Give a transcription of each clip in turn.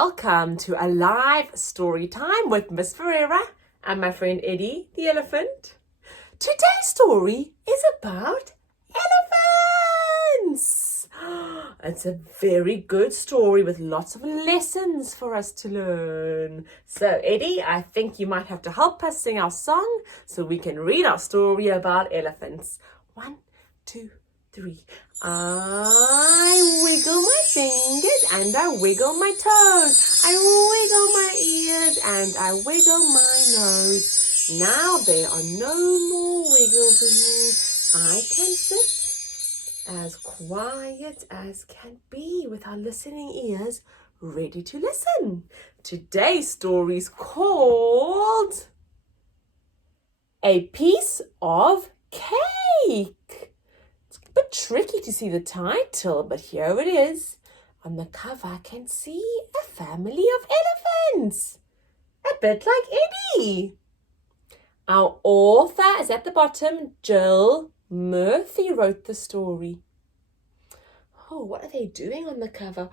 welcome to a live story time with Miss Ferreira and my friend Eddie the elephant. Today's story is about elephants. It's a very good story with lots of lessons for us to learn. So Eddie, I think you might have to help us sing our song so we can read our story about elephants. 1, 2, 3. I wiggle my fingers and I wiggle my toes. I wiggle my ears and I wiggle my nose. Now there are no more wiggles in me. I can sit as quiet as can be with our listening ears ready to listen. Today's story is called A Piece of Cake. Bit tricky to see the title, but here it is. On the cover, I can see a family of elephants, a bit like Eddie. Our author is at the bottom. Jill Murphy wrote the story. Oh, what are they doing on the cover?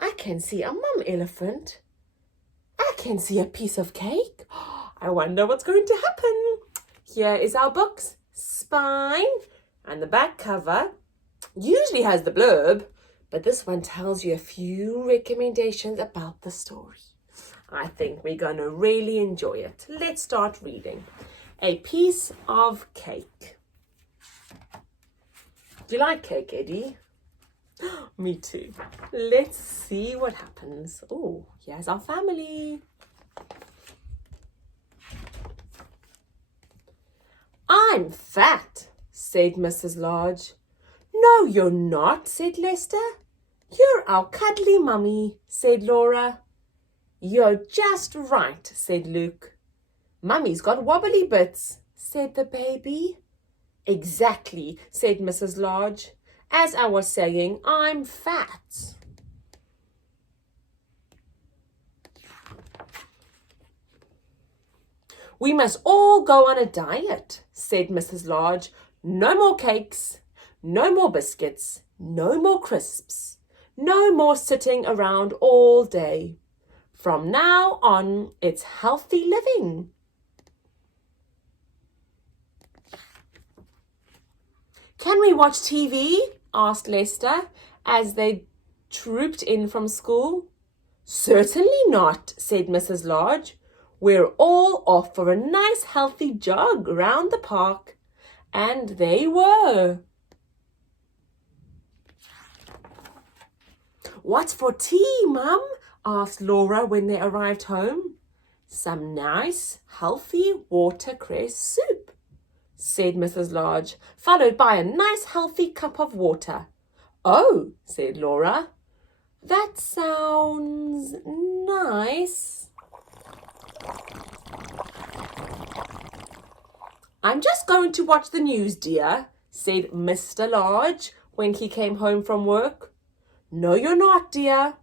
I can see a mum elephant. I can see a piece of cake. I wonder what's going to happen. Here is our book's spine. And the back cover usually has the blurb, but this one tells you a few recommendations about the story. I think we're going to really enjoy it. Let's start reading. A Piece of Cake. Do you like cake, Eddie? Me too. Let's see what happens. Oh, here's our family. I'm fat, said Mrs. Lodge. No, you're not, said Lester. You're our cuddly mummy, said Laura. You're just right, said Luke. Mummy's got wobbly bits, said the baby. Exactly, said Mrs. Lodge. As I was saying, I'm fat. We must all go on a diet, said Mrs. Lodge. No more cakes, no more biscuits, no more crisps, no more sitting around all day. From now on, it's healthy living. Can we watch TV? Asked Lester as they trooped in from school. Certainly not, said Mrs. Lodge. We're all off for a nice healthy jog round the park. And they were. What's for tea, Mum? Asked Laura when they arrived home. Some nice, healthy watercress soup, said Mrs. Lodge, followed by a nice, healthy cup of water. Oh, said Laura, that sounds nice. I'm just going to watch the news, dear, said Mr. Lodge when he came home from work. No, you're not, dear,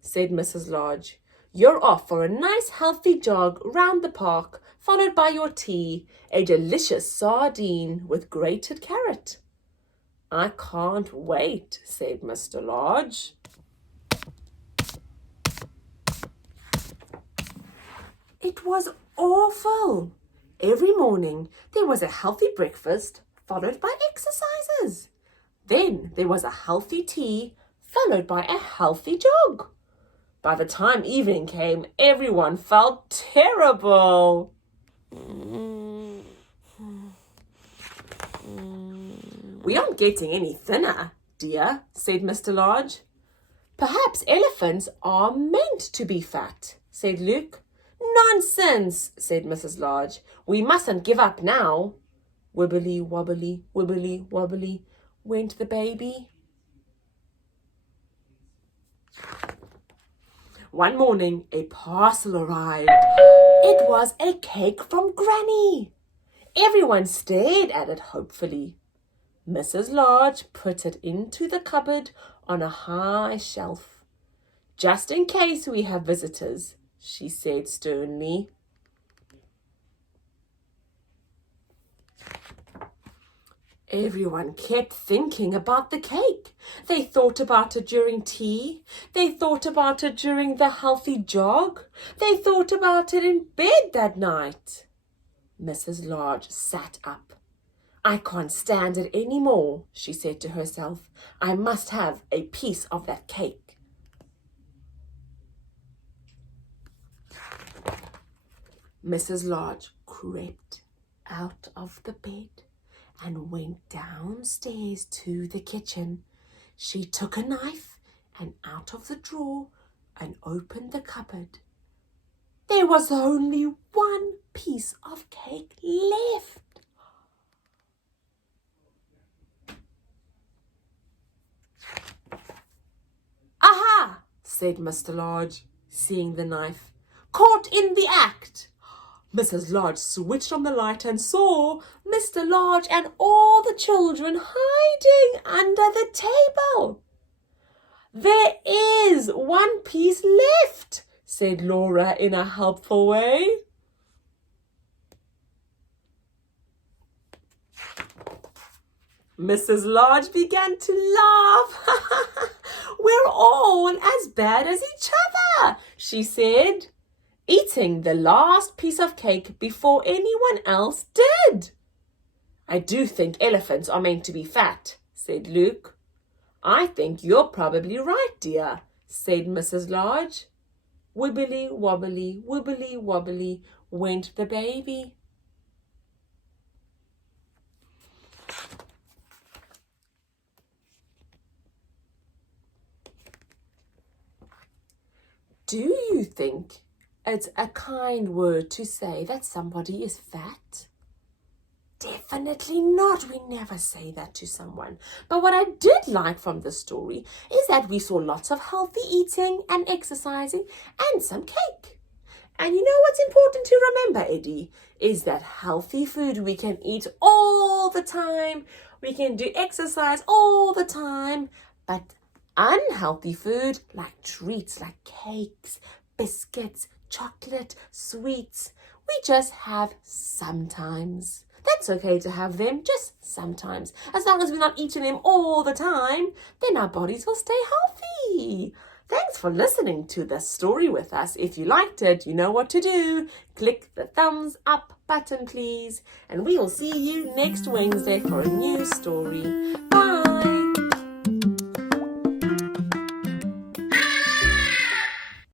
said Mrs. Lodge. You're off for a nice healthy jog round the park, followed by your tea, a delicious sardine with grated carrot. I can't wait, said Mr. Lodge. It was awful. Every morning there was a healthy breakfast, followed by exercises. Then there was a healthy tea, followed by a healthy jog. By the time evening came, everyone felt terrible. We aren't getting any thinner, dear, said Mr. Lodge. Perhaps elephants are meant to be fat, said Luke. Nonsense, said Mrs. Lodge. We mustn't give up now. Wibbly wobbly, wibbly wobbly, went the baby. One morning, a parcel arrived. It was a cake from Granny. Everyone stared at it hopefully. Mrs. Lodge put it into the cupboard on a high shelf. Just in case we have visitors, she said sternly. Everyone kept thinking about the cake. They thought about it during tea. They thought about it during the healthy jog. They thought about it in bed that night. Mrs. Large sat up. I can't stand it any more, she said to herself. I must have a piece of that cake. Mrs. Large crept out of the bed and went downstairs to the kitchen. She took a knife and out of the drawer and opened the cupboard. There was only one piece of cake left. Aha! Said Mr. Large, seeing the knife. Caught in the act! Mrs. Large switched on the light and saw Mr. Large and all the children hiding under the table. There is one piece left, said Laura in a helpful way. Mrs. Large began to laugh. We're all as bad as each other, she said, eating the last piece of cake before anyone else did. I do think elephants are meant to be fat, said Luke. I think you're probably right, dear, said Mrs. Large. Wibbly-wobbly, wibbly-wobbly went the baby. Do you think it's a kind word to say that somebody is fat? Definitely not. We never say that to someone. But what I did like from this story is that we saw lots of healthy eating and exercising and some cake. And you know what's important to remember, Eddie, is that healthy food we can eat all the time. We can do exercise all the time. But unhealthy food like treats like cakes, biscuits, chocolate, sweets, we just have sometimes. That's okay to have them just sometimes. As long as we're not eating them all the time, then our bodies will stay healthy. Thanks for listening to this story with us. If you liked it, you know what to do. Click the thumbs up button, please. And we will see you next Wednesday for a new story. Bye.